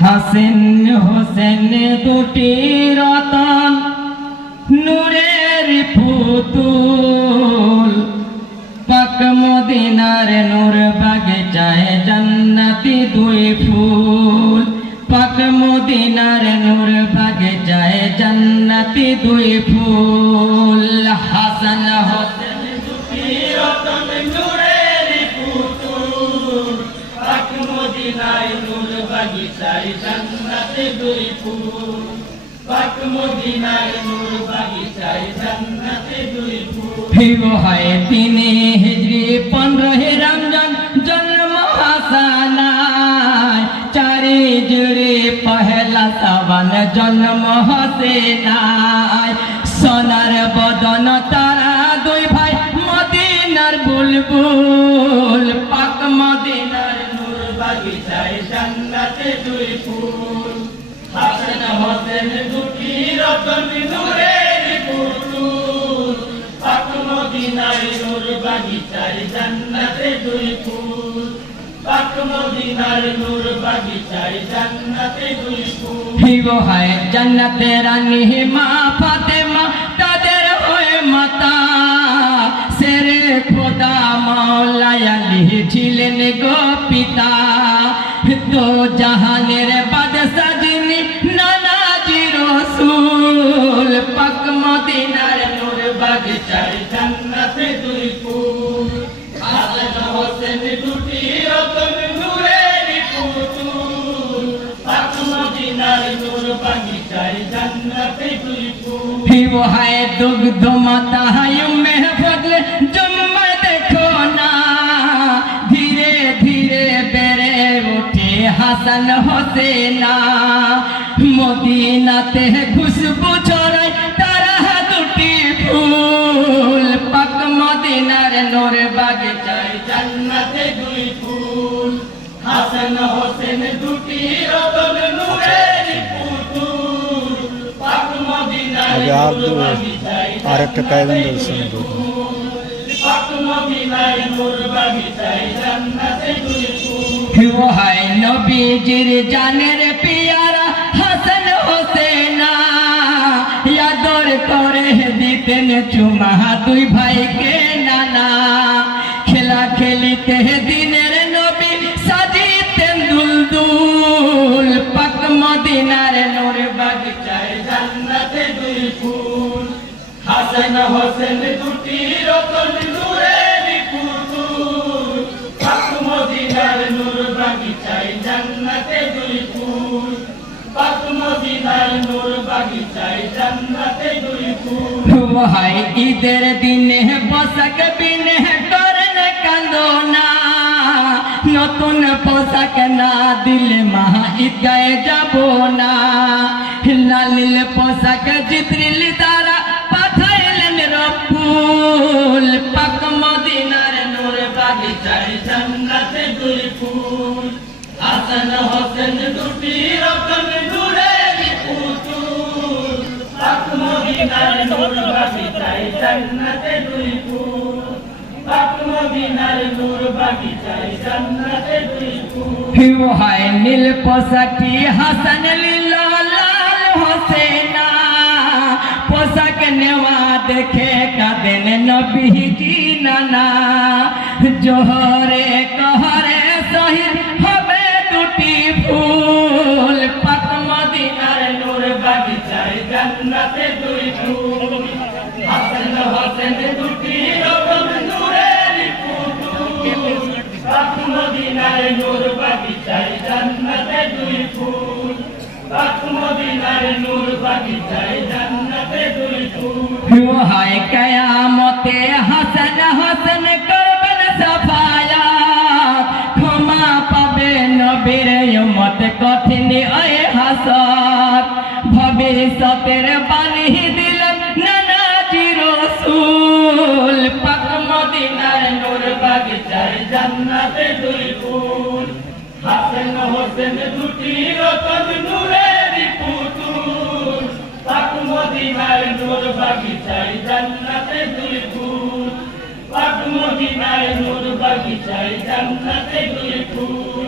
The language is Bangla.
হাসেন হোসেন দুটি রতন নূরের পুতুল পাক মদিনার নূর বাগিচায় জান্নাতি দুই ফুল পাক মদিনার নূর বাগিচায় জান্নাতি দুই ফুল হাসান হোসেন দুটি রতন নূরের পুতুল পাক মদিনায় নূর বাগিচায় জান্নাতি দুই ফুল পাক মদিনায় নূর বাগিচায় জান্নাতি দুই ফুল হিও হয় তিনি হিজরি 15 রমজান জন্ম হাসানায় 4 জুড়ে পহেলা সাবান জন্ম হাসেনায় সোনার বদন তারা দুই ভাই মদিনার বুলবুল পাক মদিনার নূর বাগিচায় জান্নাতি দুই ফুল হাসান হোসেন দুটি রতন নূরের পুতুল পাক মদিনায় নূর বাগিচায় জান্নাতে দুই ফুল পাক মদিনার নূর বাগিচায় জান্নাতে দুই ফুল হিও হয় জান্নাতে রানী মা ফাতেমা তাদের হয়ে মাতা শেরে খোদা মাওলা আলী ছিলেন গো পিতা তো জাহানের বাদশাহ যিনি নানাজি রাসূল পাক মদিনার নূর বাগিচায় জান্নাতে দুই ফুল হাসান হোসেন দুটি রতন নূরের পুতুল পাক মদিনার নূর বাগিচায় জান্নাতে দুই ফুল হিও হয় দুগ্ধ মাতা উম্মে ফজল জুম্মা দেখো না ধীরে ধীরে বেড়ে ওঠে হাসান হোসেনা মদিনাতে খুশবু ছড়ায় তারা দুটি ফুল পাক মদিনার নূর বাগিচায় জান্নাতে দুই ফুল হাসান হোসেন দুটি রতন নূরের পুতুল পাক মদিনার নূর বাগিচায় আরেকটা কায়দান বলছেন পাক মদিনার নূর বাগিচায় জান্নাতে দুই ফুল হিও হয় নবীজির জানের পিয়ারা হাসান হোসেনা ইয়াদর করে দিতেন চুমা দুই ভাইকে নানা খেলা খেলিতে দিনের নবী সাজিতেন দুলদুল পাক মদিনার নূর বাগিচায় জান্নাতে দুই ফুল হাসান হোসেন দুটি রতন নূরের পুতুল পাক মদিনার নূর বাগিচায় জান্নাতে দুই ফুল পাক মদিনার নূর বাগিচায় জান্নাতে দুই ফুল হাই ঈদের দিনে পোশাক বিনে করেন কান্দনা নতুন পোশাক না দিলে মা ঈদগাহে যাব না লালিল পোশাক জিবরিল দ্বারা পাঠাইলেন রব্বুল পাক মদিনার নূর বাগিচায় জান্নাতে দুই ফুল হাসান হোসেন দুটি রতন নূরের পুতুল পাক মদিনার নূর বাগিচায় জান্নাতে দুই ফুল পাক মদিনার নূর বাগিচায় জান্নাতে দুই ফুল হিও হয় নীল পোশাকি হাসান লীলা লাল হোসেনা পোশাক নেওয়া দেখে কাঁদেন নবীজি নানা জোহরে कहरे শহীদ হবে দুটি ফুল পাক মদিনার নূর বাগিচায় জান্নাতে দুই ফুল হাসান হোসেন দুটি রতন নূরের পুতুল পাক মদিনার নূর বাগিচায় জান্নাতে দুই ফুল পাক মদিনার নূর বাগিচায় জান্নাতে দুই ফুল হিও হয় কিয়ামতে হাসান হোসেন করবেন সাফায়াত ক্ষমা পাবে নবীর উম্মত কঠিন ওই হাসর ভবিষ্যতের বাণী দিলেন নানাজি রাসূল পাক মদিনার নূর বাগিচায় জান্নাতে দুই ফুল হাসান হোসেন দুটি রতন নূরের পুতুল পাক মদিনার নূর বাগিচায় জান্নাতে দুই ফুল পাক মদিনার নূর বাগিচায় জান্নাতে দুই ফুল